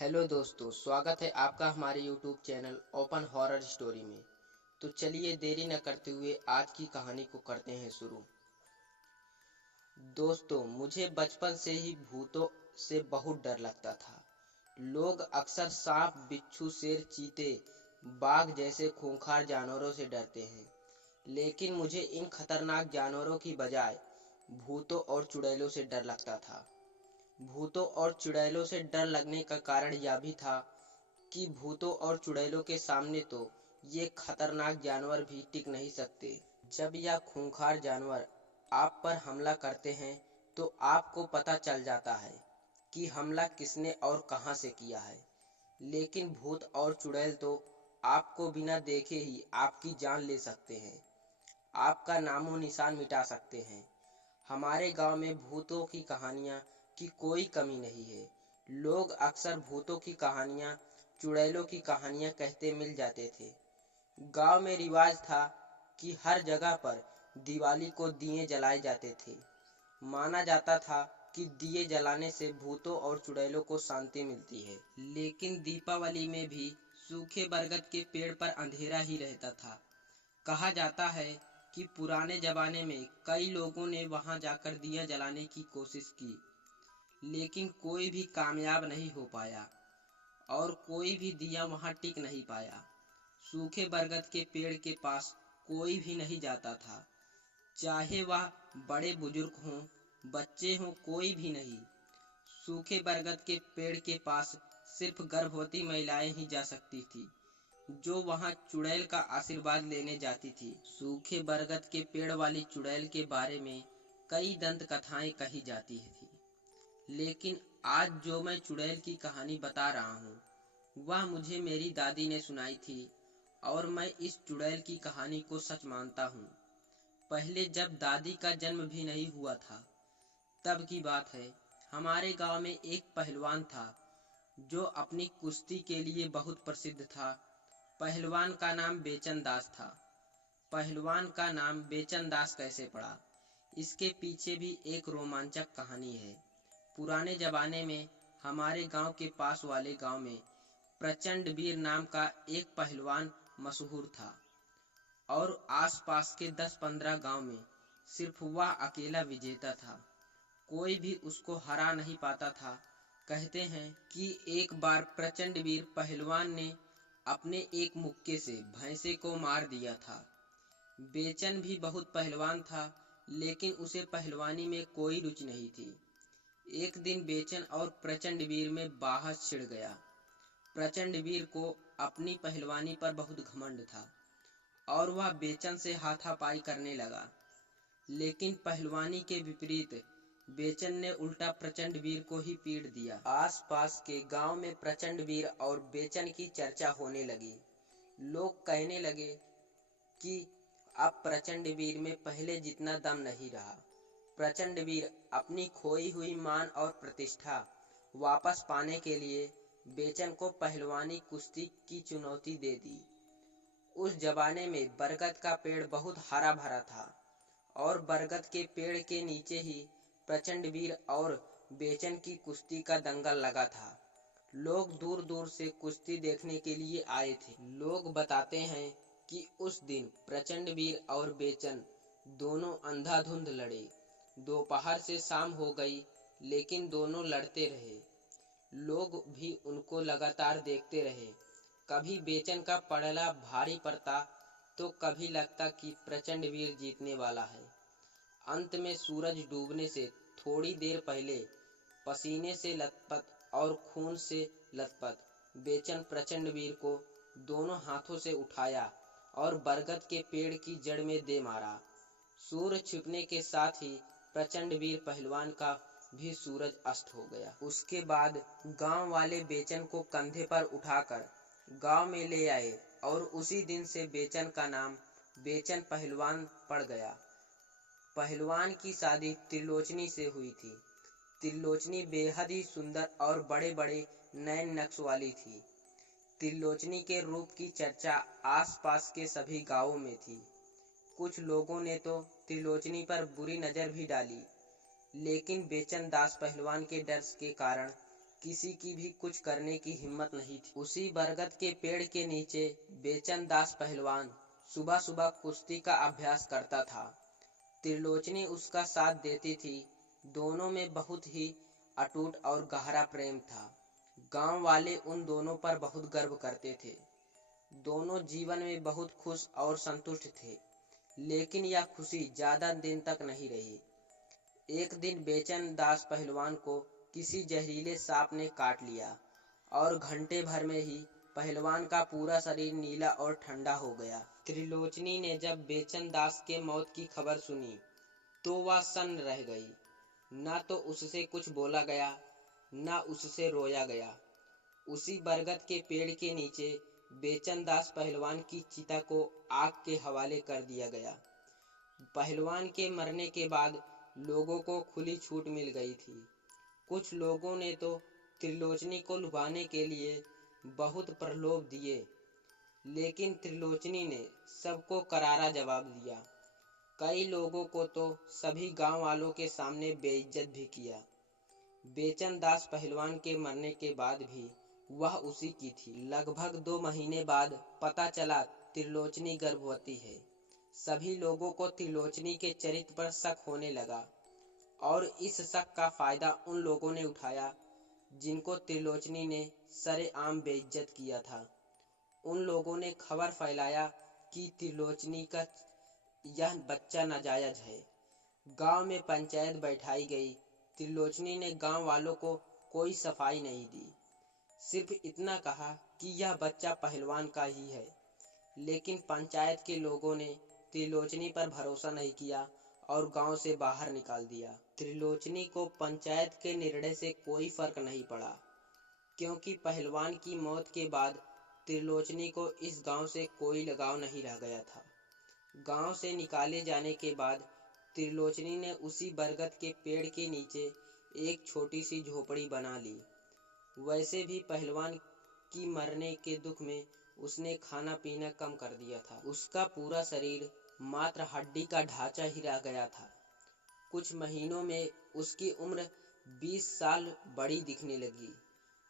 Hello दोस्तों, स्वागत है आपका हमारे YouTube channel open horror story में। तो चलिए देरी न करते हुए आज की कहानी को करते हैं शुरू। दोस्तों, मुझे बचपन से ही भूतों से बहुत डर लगता था। लोग अक्सर सांप, बिच्छू, शेर, चीते, बाघ जैसे खूंखार जानवरों से डरते हैं, लेकिन मुझे इन खतरनाक जानवरों की बजाय भूतों और चुड़ैलों से डर लगता था। भूतों और चुड़ैलों से डर लगने का कारण यह भी था कि भूतों और चुड़ैलों के सामने तो ये खतरनाक जानवर भी टिक नहीं सकते। जब यह खूंखार जानवर आप पर हमला करते हैं तो आपको पता चल जाता है कि हमला किसने और कहां से किया है। लेकिन भूत और चुड़ैल तो आपको बिना देखे ही आपकी जान ले सकते हैं, आपका नामो निशान मिटा सकते हैं। हमारे गांव में भूतों की कहानियां की कोई कमी नहीं है। लोग अक्सर भूतों की कहानियां, चुड़ैलों की कहानियां कहते मिल जाते थे। गांव में रिवाज था कि हर जगह पर दिवाली को दिए जलाए जाते थे। माना जाता था कि दिए जलाने से भूतों और चुड़ैलों को शांति मिलती है। लेकिन दीपावली में भी सूखे बरगद के पेड़ पर अंधेरा ही रहता था। कहा जाता है कि पुराने जमाने में कई लोगों ने वहां जाकर दिया जलाने की कोशिश की, लेकिन कोई भी कामयाब नहीं हो पाया और कोई भी दिया वहां टिक नहीं पाया। सूखे बरगद के पेड़ के पास कोई भी नहीं जाता था, चाहे वह बड़े बुजुर्ग हों, बच्चे हों, कोई भी नहीं। सूखे बरगद के पेड़ के पास सिर्फ गर्भवती महिलाएं ही जा सकती थी, जो वहां चुड़ैल का आशीर्वाद लेने जाती थी। सूखे बरगद के पेड़ वाली चुड़ैल के बारे में कई दंत कथाएं कही जाती थी, लेकिन आज जो मैं चुड़ैल की कहानी बता रहा हूँ वह मुझे मेरी दादी ने सुनाई थी और मैं इस चुड़ैल की कहानी को सच मानता हूँ। पहले जब दादी का जन्म भी नहीं हुआ था तब की बात है। हमारे गांव में एक पहलवान था जो अपनी कुश्ती के लिए बहुत प्रसिद्ध था। पहलवान का नाम बेचन दास था। पहलवान का नाम बेचन दास कैसे पड़ा, इसके पीछे भी एक रोमांचक कहानी है। पुराने जमाने में हमारे गांव के पास वाले गांव में प्रचंड वीर नाम का एक पहलवान मशहूर था और आसपास के 10-15 गांव में सिर्फ वह अकेला विजेता था। कोई भी उसको हरा नहीं पाता था। कहते हैं कि एक बार प्रचंड वीर पहलवान ने अपने एक मुक्के से भैंसे को मार दिया था। बेचन भी बहुत पहलवान था, लेकिन उसे पहलवानी में कोई रुचि नहीं थी। एक दिन बेचन और प्रचंड वीर में बाहस छिड़ गया। प्रचंड वीर को अपनी पहलवानी पर बहुत घमंड था और वह बेचन से हाथापाई करने लगा। लेकिन पहलवानी के विपरीत बेचन ने उल्टा प्रचंड वीर को ही पीट दिया। आसपास के गांव में प्रचंड वीर और बेचन की चर्चा होने लगी। लोग कहने लगे कि अब प्रचंड वीर में पहले जितना दम नहीं रहा। प्रचंड वीर अपनी खोई हुई मान और प्रतिष्ठा वापस पाने के लिए बेचन को पहलवानी कुश्ती की चुनौती दे दी। उस जमाने में बरगद का पेड़ बहुत हरा भरा था और बरगद के पेड़ के नीचे ही प्रचंड वीर और बेचन की कुश्ती का दंगल लगा था। लोग दूर दूर से कुश्ती देखने के लिए आए थे। लोग बताते हैं कि उस दिन प्रचंड वीर और बेचन दोनों अंधाधुंध लड़े। दोपहर से शाम हो गई, लेकिन दोनों लड़ते रहे। लोग भी उनको लगातार देखते रहे। कभी बेचन का पड़ला भारी पड़ता तो कभी लगता कि प्रचंड वीर जीतने वाला है। अंत में सूरज डूबने से थोड़ी देर पहले पसीने से लथपथ और खून से लथपथ बेचन प्रचंड वीर को दोनों हाथों से उठाया और बरगद के पेड़ की जड़ में दे मारा। सूर्य छिपने के साथ ही प्रचंड वीर पहलवान का भी सूरज अस्त हो गया। उसके बाद गांव वाले बेचन को कंधे पर उठाकर गांव में ले आए और उसी दिन से बेचन का नाम बेचन पहलवान पड़ गया। पहलवान की शादी त्रिलोचनी से हुई थी। त्रिलोचनी बेहद ही सुंदर और बड़े बड़े नैन नक्श वाली थी। त्रिलोचनी के रूप की चर्चा आसपास के सभी गांवों में थी। कुछ लोगों ने तो त्रिलोचनी पर बुरी नजर भी डाली, लेकिन बेचन दास पहलवान के डर के कारण किसी की भी कुछ करने की हिम्मत नहीं थी। उसी बरगद के पेड़ के नीचे बेचन दास पहलवान सुबह सुबह कुश्ती का अभ्यास करता था। त्रिलोचनी उसका साथ देती थी। दोनों में बहुत ही अटूट और गहरा प्रेम था। गांव वाले उन दोनों पर बहुत गर्व करते थे। दोनों जीवन में बहुत खुश और संतुष्ट थे। लेकिन यह खुशी ज्यादा दिन तक नहीं रही। एक दिन बेचन दास पहलवान को किसी जहरीले सांप ने काट लिया और घंटे भर में ही पहलवान का पूरा शरीर नीला और ठंडा हो गया। त्रिलोचनी ने जब बेचन दास के मौत की खबर सुनी तो वह सन्न रह गई। न तो उससे कुछ बोला गया, न उससे रोया गया। उसी बरगद के पेड़ के नीचे बेचन दास पहलवान की चिता को आग के हवाले कर दिया गया। पहलवान के मरने के बाद लोगों को खुली छूट मिल गई थी। कुछ लोगों ने तो त्रिलोचनी को लुभाने के लिए बहुत प्रलोभ दिए, लेकिन त्रिलोचनी ने सबको करारा जवाब दिया। कई लोगों को तो सभी गांव वालों के सामने बेइज्जत भी किया। बेचन दास पहलवान के मरने के बाद भी वह उसी की थी। लगभग 2 महीने बाद पता चला त्रिलोचनी गर्भवती है। सभी लोगों को त्रिलोचनी के चरित्र पर शक होने लगा और इस शक का फायदा उन लोगों ने उठाया जिनको त्रिलोचनी ने सरेआम बेइज्जत किया था। उन लोगों ने खबर फैलाया कि त्रिलोचनी का यह बच्चा नाजायज है। गांव में पंचायत बैठाई गई। त्रिलोचनी ने गांव वालों को कोई सफाई नहीं दी, सिर्फ इतना कहा कि यह बच्चा पहलवान का ही है। लेकिन पंचायत के लोगों ने त्रिलोचनी पर भरोसा नहीं किया और गांव से बाहर निकाल दिया। त्रिलोचनी को पंचायत के निर्णय से कोई फर्क नहीं पड़ा, क्योंकि पहलवान की मौत के बाद त्रिलोचनी को इस गांव से कोई लगाव नहीं रह गया था। गांव से निकाले जाने के बाद त्रिलोचनी ने उसी बरगद के पेड़ के नीचे एक छोटी सी झोपड़ी बना ली। वैसे भी पहलवान की मरने के दुख में उसने खाना पीना कम कर दिया था। उसका पूरा शरीर मात्र हड्डी का ढांचा ही रह गया था। कुछ महीनों में उसकी उम्र 20 साल बड़ी दिखने लगी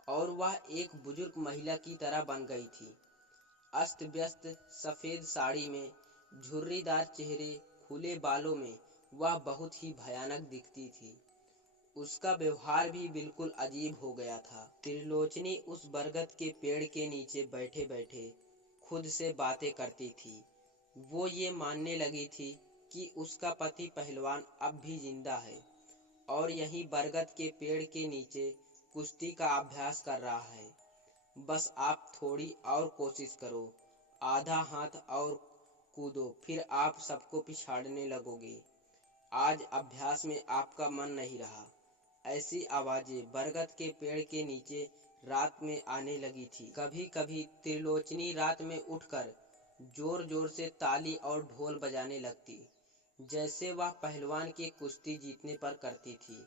और वह एक बुजुर्ग महिला की तरह बन गई थी। अस्त व्यस्त सफेद साड़ी में, झुर्रीदार चेहरे, खुले बालों में वह बहुत ही भयानक दिखती थी। उसका व्यवहार भी बिल्कुल अजीब हो गया था। त्रिलोचनी उस बरगद के पेड़ के नीचे बैठे बैठे खुद से बातें करती थी। वो ये मानने लगी थी कि उसका पति पहलवान अब भी जिंदा है और यहीं बरगद के पेड़ के नीचे कुश्ती का अभ्यास कर रहा है। बस आप थोड़ी और कोशिश करो, आधा हाथ और कूदो, फिर आप सबको पिछाड़ने लगोगे। आज अभ्यास में आपका मन नहीं रहा। ऐसी आवाजें बरगद के पेड़ के नीचे रात में आने लगी थी। कभी कभी त्रिलोचनी रात में उठकर जोर जोर से ताली और ढोल बजाने लगती, जैसे वह पहलवान के कुश्ती जीतने पर करती थी।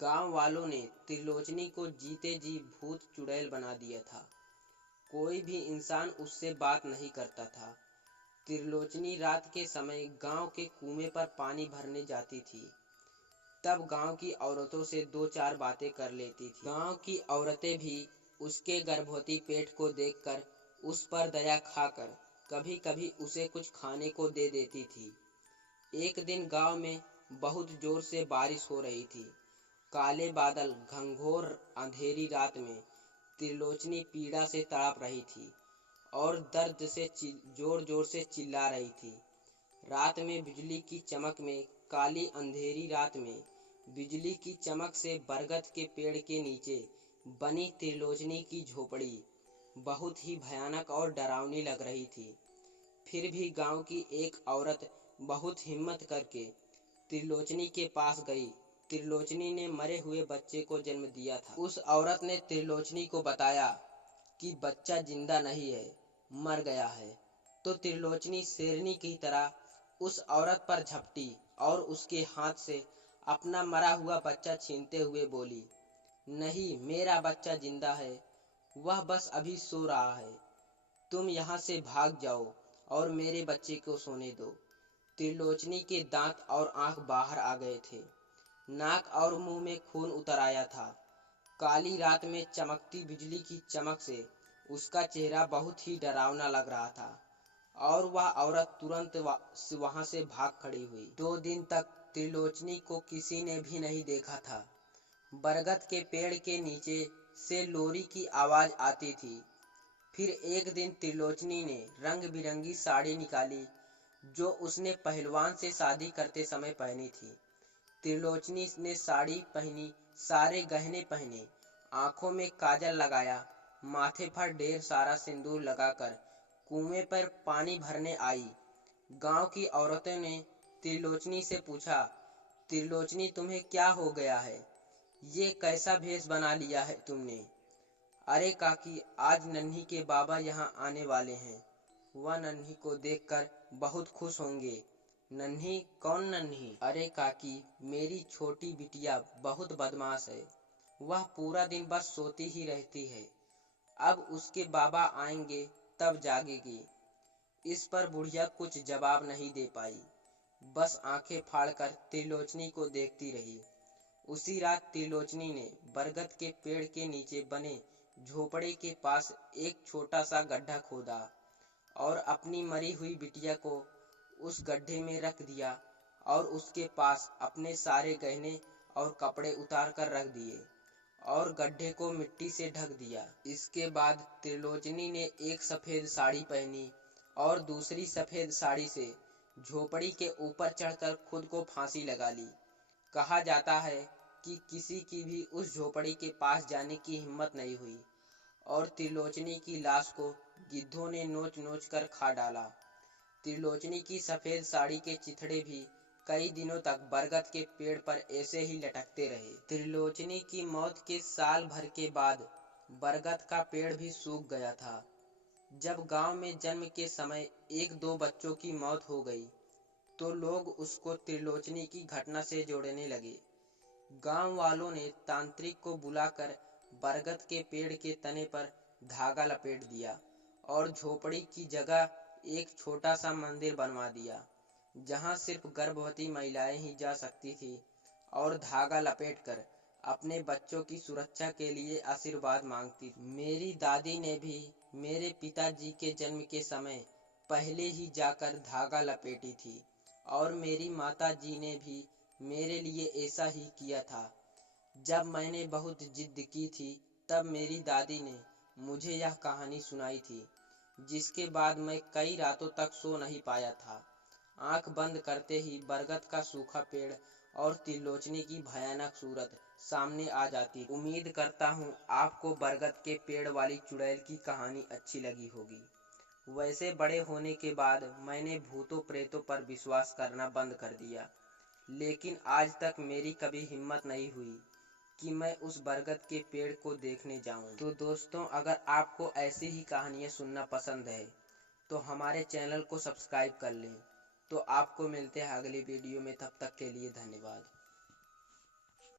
गांव वालों ने त्रिलोचनी को जीते जी भूत चुड़ैल बना दिया था। कोई भी इंसान उससे बात नहीं करता था। त्रिलोचनी रात के समय गांव के कुएं पर पानी भरने जाती थी। तब गांव की औरतों से 2-4 बातें कर लेती थी। गांव की औरतें भी उसके गर्भवती पेट को देखकर उस पर दया खाकर कभी कभी उसे कुछ खाने को दे देती थी। एक दिन गांव में बहुत जोर से बारिश हो रही थी। काले बादल, घंघोर अंधेरी रात में त्रिलोचनी पीड़ा से तड़प रही थी और दर्द से जोर जोर से चिल्ला रही थी। रात में बिजली की चमक में, काली अंधेरी रात में बिजली की चमक से बरगद के पेड़ के नीचे बनी त्रिलोचनी की झोपड़ी बहुत ही भयानक और डरावनी लग रही थी। फिर भी गांव की एक औरत बहुत हिम्मत करके त्रिलोचनी के पास गई। त्रिलोचनी ने मरे हुए बच्चे को जन्म दिया था। उस औरत ने त्रिलोचनी को बताया कि बच्चा जिंदा नहीं है, मर गया है। तो त्रिलोचनी शेरनी की तरह उस औरत पर झपटी और उसके हाथ से अपना मरा हुआ बच्चा छीनते हुए बोली, नहीं, मेरा बच्चा जिंदा है, वह बस अभी सो रहा है। तुम यहाँ से भाग जाओ और मेरे बच्चे को सोने दो। त्रिलोचनी के दांत और आंख बाहर आ गए थे। नाक और मुंह में खून उतर आया था। काली रात में चमकती बिजली की चमक से उसका चेहरा बहुत ही डरावना लग रहा था और वह औरत तुरंत वहां से भाग खड़ी हुई। 2 दिन तक त्रिलोचनी को किसी ने भी नहीं देखा था। बरगद के पेड़ के नीचे से लोरी की आवाज आती थी। फिर एक दिन त्रिलोचनी ने रंग बिरंगी साड़ी निकाली जो उसने पहलवान से शादी करते समय पहनी थी। त्रिलोचनी ने साड़ी पहनी, सारे गहने पहने, आंखों में काजल लगाया, माथे पर ढेर सारा सिंदूर लगाकर कुएं पर पानी भरने आई। गांव की औरतों ने त्रिलोचनी से पूछा, त्रिलोचनी तुम्हें क्या हो गया है? ये कैसा भेष बना लिया है तुमने? अरे काकी, आज नन्ही के बाबा यहाँ आने वाले हैं। वह नन्ही को देखकर बहुत खुश होंगे। नन्ही? कौन नन्ही? अरे काकी, मेरी छोटी बिटिया बहुत बदमाश है। वह पूरा दिन बस सोती ही रहती है। अब उसके बाबा आएंगे तब जागेगी। इस पर बुढ़िया कुछ जवाब नहीं दे पाई, बस आंखें फाड़कर त्रिलोचनी को देखती रही। उसी रात त्रिलोचनी ने बरगद के पेड़ के नीचे बने झोपड़े के पास एक छोटा सा गड्ढा खोदा और अपनी मरी हुई बिटिया को उस गड्ढे में रख दिया और उसके पास अपने सारे गहने और कपड़े उतार कर रख दिए और गड्ढे को मिट्टी से ढक दिया। इसके बाद त्रिलोचनी ने एक सफेद साड़ी पहनी और दूसरी सफेद साड़ी से झोपड़ी के ऊपर चढ़कर खुद को फांसी लगा ली। कहा जाता है कि किसी की भी उस झोपड़ी के पास जाने की हिम्मत नहीं हुई और त्रिलोचनी की लाश को गिद्धों ने नोच नोच कर खा डाला। त्रिलोचनी की सफेद साड़ी के चिथड़े भी कई दिनों तक बरगद के पेड़ पर ऐसे ही लटकते रहे। त्रिलोचनी की मौत के साल भर के बाद बरगद का पेड़ भी सूख गया था। जब गांव में जन्म के समय 1-2 बच्चों की मौत हो गई तो लोग उसको त्रिलोचनी की घटना से जोड़ने लगे। गांव वालों ने तांत्रिक को बुलाकर बरगद के पेड़ के तने पर धागा लपेट दिया और झोपड़ी की जगह एक छोटा सा मंदिर बनवा दिया जहां सिर्फ गर्भवती महिलाएं ही जा सकती थी और धागा लपेटकर अपने बच्चों की सुरक्षा के लिए आशीर्वाद मांगती थी। मेरी दादी ने भी मेरे पिताजी के जन्म के समय पहले ही जाकर धागा लपेटी थी और मेरी माता जी ने भी मेरे लिए ऐसा ही किया था। जब मैंने बहुत जिद की थी तब मेरी दादी ने मुझे यह कहानी सुनाई थी, जिसके बाद मैं कई रातों तक सो नहीं पाया था। आंख बंद करते ही बरगद का सूखा पेड़ और त्रिलोचनी की भयानक सूरत सामने आ जाती। उम्मीद करता हूँ आपको बरगद के पेड़ वाली चुड़ैल की कहानी अच्छी लगी होगी। वैसे बड़े होने के बाद मैंने भूतों प्रेतों पर विश्वास करना बंद कर दिया, लेकिन आज तक मेरी कभी हिम्मत नहीं हुई कि मैं उस बरगद के पेड़ को देखने जाऊं। तो दोस्तों, अगर आपको ऐसी ही कहानियां सुनना पसंद है तो हमारे चैनल को सब्सक्राइब कर लें। तो आपको मिलते हैं अगली वीडियो में, तब तक के लिए धन्यवाद।